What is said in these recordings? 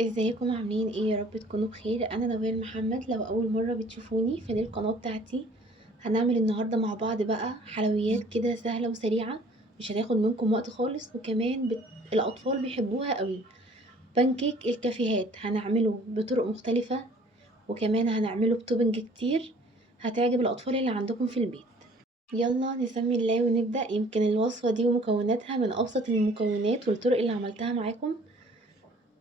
ازيكم عاملين ايه؟ يا رب تكونوا بخير. انا نوال محمد. لو اول مره بتشوفوني فدي القناه بتاعتي. هنعمل النهارده مع بعض بقى حلويات كده سهله وسريعه، مش هتاخد منكم وقت خالص، وكمان الاطفال بيحبوها قوي. بانكيك الكافيهات هنعمله بطرق مختلفه، وكمان هنعمله بتوبنج كتير، هتعجب الاطفال اللي عندكم في البيت. يلا نسمي الله ونبدأ. يمكن الوصفة دي ومكوناتها من أبسط المكونات والطرق اللي عملتها معاكم.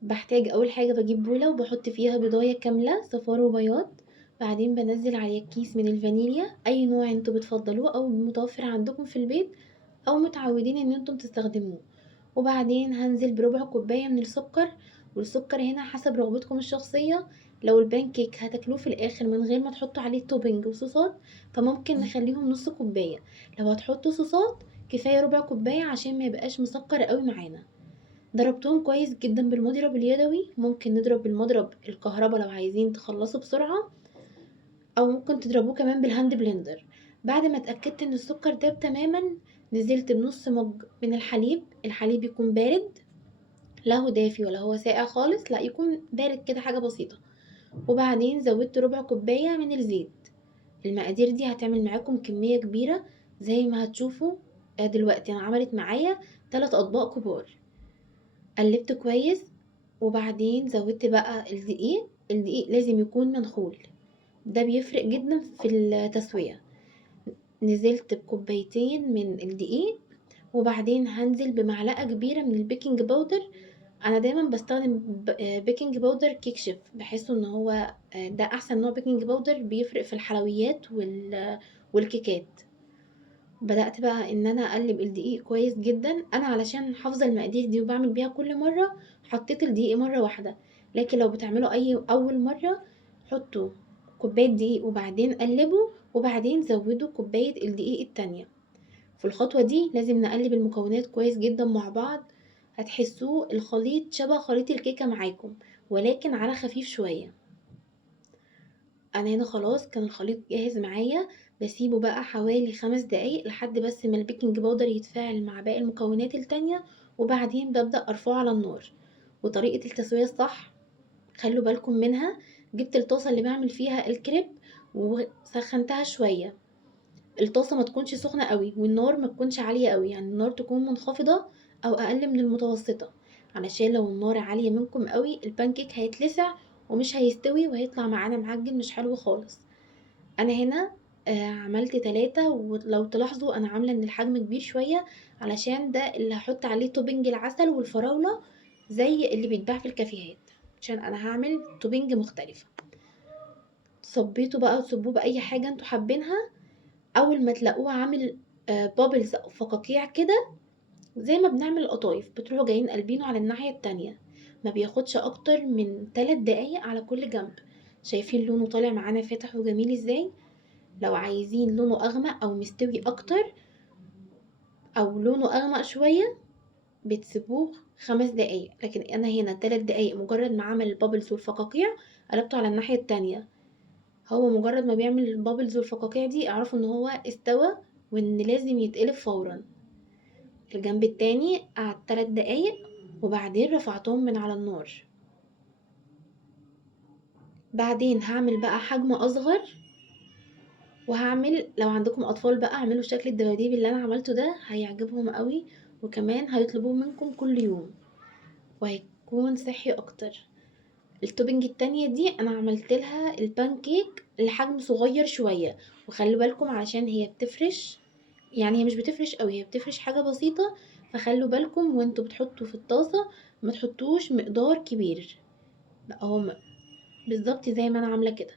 بحتاج اول حاجة بجيب بولة وبحط فيها بيضاية كاملة صفار وبياض، بعدين بنزل عليها كيس من الفانيليا اي نوع انتوا بتفضلوه او متوفر عندكم في البيت او متعودين ان انتم تستخدموه، وبعدين هنزل بربع كوباية من السكر، والسكر هنا حسب رغبتكم الشخصية. لو البانكيك هتاكلوه في الاخر من غير ما تحطوا عليه توبنج وصوصات فممكن نخليهم نص كوباية. لو هتحطوا صوصات كفاية ربع كوباية عشان ما يبقاش مسكر قوي معانا. ضربتهم كويس جدا بالمضرب اليدوي، ممكن نضرب بالمضرب الكهرباء لو عايزين تخلصوا بسرعة، او ممكن تضربوه كمان بالهاند بلندر. بعد ما اتأكدت ان السكر داب تماما نزلت بنص مج من الحليب. الحليب يكون بارد، لا هو دافي ولا هو ساقع خالص، لا يكون بارد كده حاجة بسيطة. وبعدين زودت ربع كوباية من الزيت. المقادير دي هتعمل معاكم كمية كبيرة زي ما هتشوفوا. دلوقتي انا عملت معايا 3 اطباق كبار. قلبت كويس، وبعدين زودت بقى الدقيق. الدقيق لازم يكون منخول، ده بيفرق جدا في التسوية. نزلت بكوبايتين من الدقيق، وبعدين هنزل بمعلقة كبيرة من البيكنج باودر. انا دايما بستخدم بيكنج باودر كيك شيف، بحس ان هو ده احسن نوع بيكنج باودر، بيفرق في الحلويات والكيكات. بدأت بقى ان انا اقلب الدقيق كويس جدا. انا علشان حافظة المقادير دي وبعمل بيها كل مرة حطيت الدقيق مرة واحدة، لكن لو بتعملوا اي اول مرة حطوا كوباية دقيق وبعدين قلبوا، وبعدين زودوا كوباية الدقيق التانية. في الخطوة دي لازم نقلب المكونات كويس جدا مع بعض. هتحسوه الخليط شبه خليط الكيكة معاكم، ولكن على خفيف شوية. انا هنا خلاص كان الخليط جاهز معايا. بسيبه بقى حوالي 5 دقايق لحد بس ما البيكنج باودر يتفاعل مع باقي المكونات التانية، وبعدين ببدأ ارفعه على النار. وطريقة التسوية الصح خلوا بالكم منها. جبت الطاسة اللي بعمل فيها الكريب وسخنتها شوية. الطاسة ما تكونش سخنة قوي والنار ما تكونش عالية قوي، يعني النار تكون منخفضة او اقل من المتوسطة، علشان لو النار عالية منكم قوي البانكيك هيتلسع ومش هيستوي وهيطلع معانا معجن مش حلو خالص. انا هنا عملت 3، ولو تلاحظوا انا عاملة ان الحجم كبير شوية علشان ده اللي هحط عليه توبنج العسل والفراولة زي اللي بيتباع في الكافيهات، عشان انا هعمل توبنج مختلفة. صبيته بقى وتصبوه بأي حاجة انتوا حابينها. اول ما تلاقوه عامل بابلز او فقاقيع كده زي ما بنعمل القطايف بتروحوا جايين قلبينه على الناحية التانية. ما بياخدش اكتر من 3 دقايق على كل جنب. شايفين لونه طالع معانا فاتح وجميل ازاي؟ لو عايزين لونه اغمق او مستوي اكتر او لونه اغمق شوية بتسيبوه 5 دقايق، لكن انا هنا 3 دقايق مجرد ما عمل البابلز والفقاقيع قلبته على الناحية التانية. هو مجرد ما بيعمل البابلز والفقاقيع دي اعرفوا ان هو استوى وان لازم يتقلب فورا. الجنب التاني قعد 3 دقايق وبعدين رفعتهم من على النار. بعدين هعمل بقى حجم اصغر، وهعمل لو عندكم اطفال بقى اعملوا شكل الدباديب اللي انا عملته ده هيعجبهم قوي، وكمان هيطلبوه منكم كل يوم وهيكون صحي اكتر. التوبنج التانية دي انا عملت لها البانكيك لحجم صغير شوية، وخلي بالكم علشان هي بتفرش، يعني هي مش بتفرش قوي، هي بتفرش حاجة بسيطة. فخلوا بالكم وانتوا بتحطوا في الطاسة ما تحطوش مقدار كبير، لا هو بالظبط زي ما انا عاملة كده،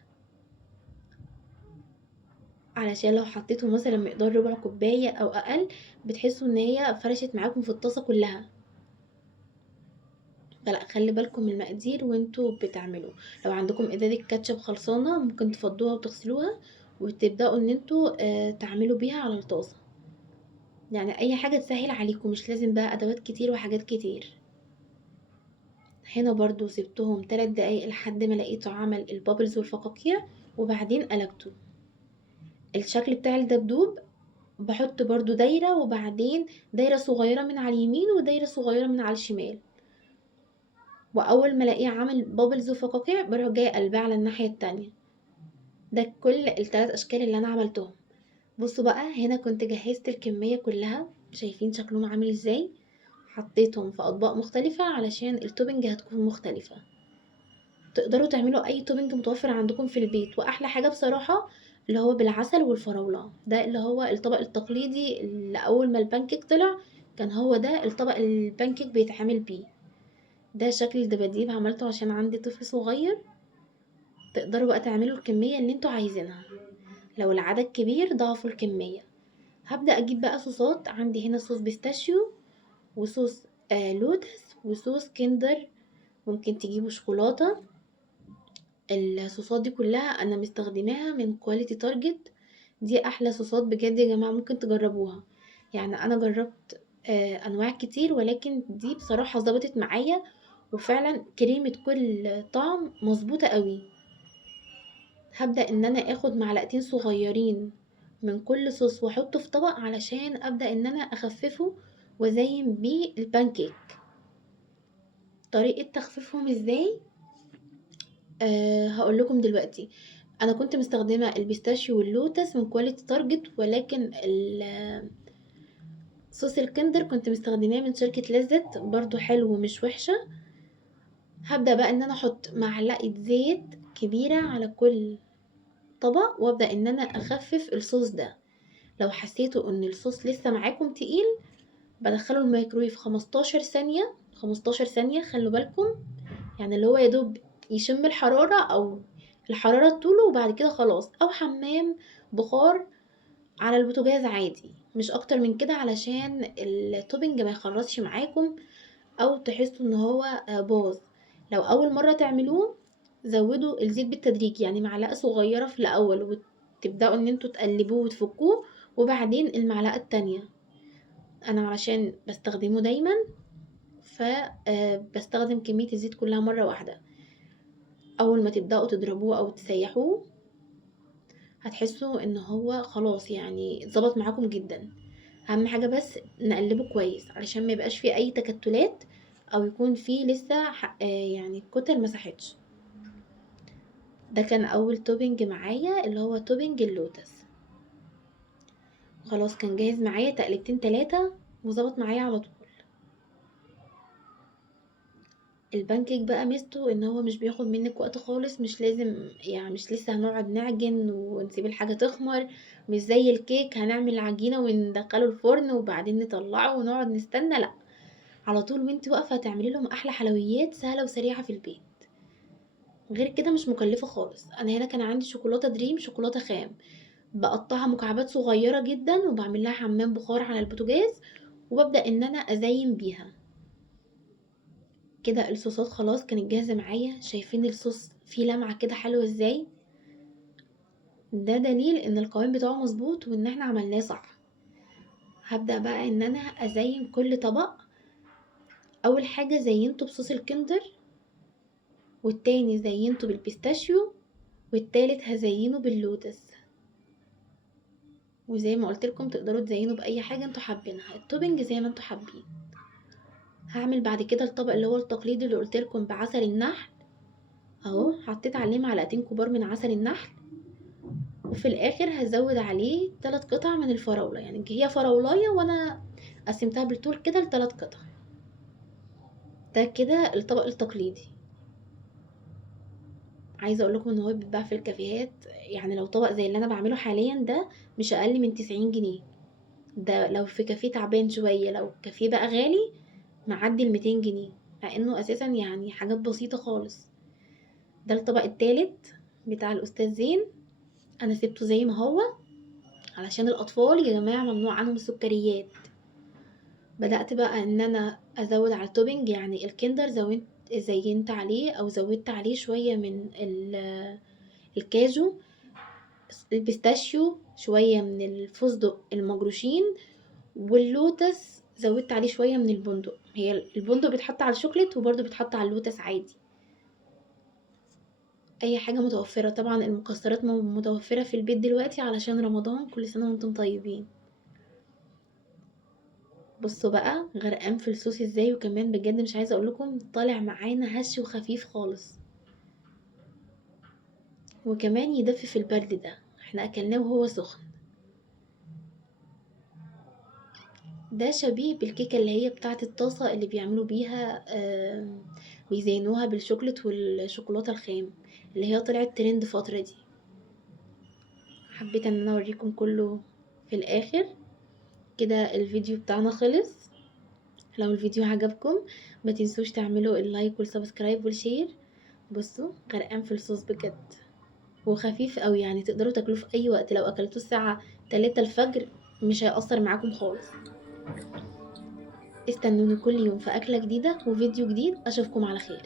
علشان لو حطيتوا مثلا مقدار ربع كوباية او اقل بتحسوا ان هي فرشت معاكم في الطاسة كلها. فلا خلي بالكم من المقادير وانتوا بتعملوا. لو عندكم ازازة كاتشب خلصانة ممكن تفضوها وتغسلوها وتبدأوا ان انتوا تعملوا بيها على الطاسة. يعني اي حاجة تسهل عليكم، مش لازم بقى ادوات كتير وحاجات كتير. هنا برضو سبتهم 3 دقايق لحد ما لقيته عمل البابلز والفقاقيع، وبعدين قلبته. الشكل بتاع الدبدوب بحط برضو دايرة وبعدين دايرة صغيرة من على اليمين ودايرة صغيرة من على الشمال، واول ما الاقيه عامل بابلز وفقاقيع بروح جايه قلباه على الناحيه التانية. ده كل الثلاث اشكال اللي انا عملتهم. بصوا بقى، هنا كنت جهزت الكميه كلها، شايفين شكلهم عامل ازاي؟ حطيتهم في اطباق مختلفه علشان التوبنج هتكون مختلفه. تقدروا تعملوا اي توبنج متوفر عندكم في البيت، واحلى حاجه بصراحه اللي هو بالعسل والفراوله، ده اللي هو الطبق التقليدي اللي اول ما البانكيك طلع كان هو ده الطبق البانكيك بيتعمل بيه. ده شكل الدباديب عملته عشان عندي طفل صغير. تقدروا بقى تعملوا الكميه اللي انتوا عايزينها، لو العدد كبير ضعفوا الكميه. هبدا اجيب بقى صوصات. عندي هنا صوص بيستاشيو، وصوص لوتس، وصوص كندر. ممكن تجيبوا شوكولاته. الصوصات دي كلها انا مستخدماها من كواليتي تارجت. دي احلى صوصات بجد يا جماعه، ممكن تجربوها. يعني انا جربت انواع كتير، ولكن دي بصراحه ظبطت معايا، وفعلا كريمه كل طعم مظبوطه قوي. هبدا ان انا اخد معلقتين صغيرين من كل صوص واحطه في طبق علشان ابدا ان انا اخففه وازين بيه البانكيك. طريقه تخفيفهم ازاي؟ هقول لكم دلوقتي. انا كنت مستخدمه البيستاشيو واللوتس من كواليتي تارجت، ولكن صوص الكندر كنت مستخدماه من شركه لذت، برضو حلو ومش وحشه. هبدا بقى ان انا احط معلقه زيت كبيره على كل طبق، وابدا ان انا اخفف الصوص ده. لو حسيتوا ان الصوص لسه معاكم تقيل، بدخله الميكرويف 15 ثانيه. 15 ثانيه، خلوا بالكم، يعني اللي هو يدوب يشم الحرارة، او الحرارة طوله، وبعد كده خلاص. او حمام بخار على البوتاجاز عادي، مش اكتر من كده علشان التوبينج ما يخرطش معاكم او تحسوا ان هو باظ. لو اول مرة تعملوه، زودوا الزيت بالتدريج، يعني معلقة صغيرة في الاول، وتبدأوا ان انتوا تقلبوه وتفكوه، وبعدين المعلقة التانية. انا علشان بستخدمه دايما، فبستخدم كمية الزيت كلها مرة واحدة. اول ما تبداوا تضربوه او تسيحوه، هتحسوا ان هو خلاص يعني ظبط معاكم جدا. اهم حاجه بس نقلبه كويس علشان ما يبقاش فيه اي تكتلات، او يكون فيه لسه يعني الكتل مسحتش. ده كان اول توبينج معايا اللي هو توبينج اللوتس. خلاص كان جاهز معايا تقلبتين تلاتة وظبط معايا على طول. البانكيك بقى ميزته ان هو مش بياخد منك وقت خالص، مش لازم يعني مش لسه هنقعد نعجن ونسيب الحاجة تخمر. مش زي الكيك هنعمل عجينة وندخله الفرن وبعدين نطلعه ونقعد نستنى، لا. على طول وانت واقفة هتعملي لهم احلى حلويات سهلة وسريعة في البيت. غير كده مش مكلفة خالص. انا هنا كان عندي شوكولاتة دريم، شوكولاتة خام، بقطعها مكعبات صغيرة جدا وبعمل لها حمام بخار على البوتاجاز، وببدأ ان انا ازين بيها. كده الصوصات خلاص كانت جاهزة معايا. شايفين الصوص فيه لمعة كده حلوة ازاي؟ ده دليل ان القوام بتاعه مظبوط وان احنا عملناه صح. هبدأ بقى ان انا ازين كل طبق. اول حاجة زينته بصوص الكندر، والتاني زينته بالبيستاشيو، والتالت هزينه باللوتس. وزي ما قلت لكم تقدروا تزينوا باي حاجة انتوا حابينها، التوبنج زي ما انتوا حابين. هعمل بعد كده الطبق اللي هو التقليدي اللي قلت لكم بعسل النحل. اهو حطيت عليه معلقتين كبار من عسل النحل، وفي الاخر هزود عليه 3 قطع من الفراولة. يعني هي فراولاية وانا قسمتها بالطول كده ل3 قطع. ده كده الطبق التقليدي. عايزه اقول لكم ان هو بيتباع في الكافيهات، يعني لو طبق زي اللي انا بعمله حاليا ده مش اقل من 90 جنيه. ده لو في كافيه تعبان شويه، لو كافيه بقى غالي معدي ال200 جنيه، مع انه اساسا يعني حاجات بسيطه خالص. ده الطبق التالت بتاع الاستاذ زين. انا سبته زي ما هو علشان الاطفال يا جماعه ممنوع عنهم السكريات. بدأت بقى ان انا ازود على التوبينج، يعني الكندر زينت عليه او زودت عليه شوية من الكاجو، البيستاشيو شوية من الفستق المجروشين، واللوتس زودت عليه شوية من البندق. هي البندق بيتحط على الشوكليت وبرضه بيتحط على اللوتس عادي. اي حاجة متوفرة. طبعا المكسرات متوفرة في البيت دلوقتي علشان رمضان، كل سنة وانتم طيبين. بصوا بقى غرقان في الصوص ازاي، وكمان بجد مش عايزه اقول لكم طالع معانا هش وخفيف خالص، وكمان يدفي في البرد ده، احنا اكلناه وهو سخن. ده شبيه بالكيكه اللي هي بتاعه الطاسه اللي بيعملوا بيها بيزينوها بالشوكولات والشوكولاته الخام، اللي هي طلعت ترند فتره دي. حبيت ان انا اوريكم كله في الاخر. كده الفيديو بتاعنا خلص. لو الفيديو عجبكم ما تنسوش تعملوا اللايك والسبسكرايب والشير. بصوا غرقان في الصوص بجد، وخفيف قوي، يعني تقدروا تاكلوه في اي وقت. لو اكلتوه الساعة 3 الفجر مش هيأثر معاكم خالص. استنوني كل يوم في اكلة جديدة وفيديو جديد، اشوفكم على خير.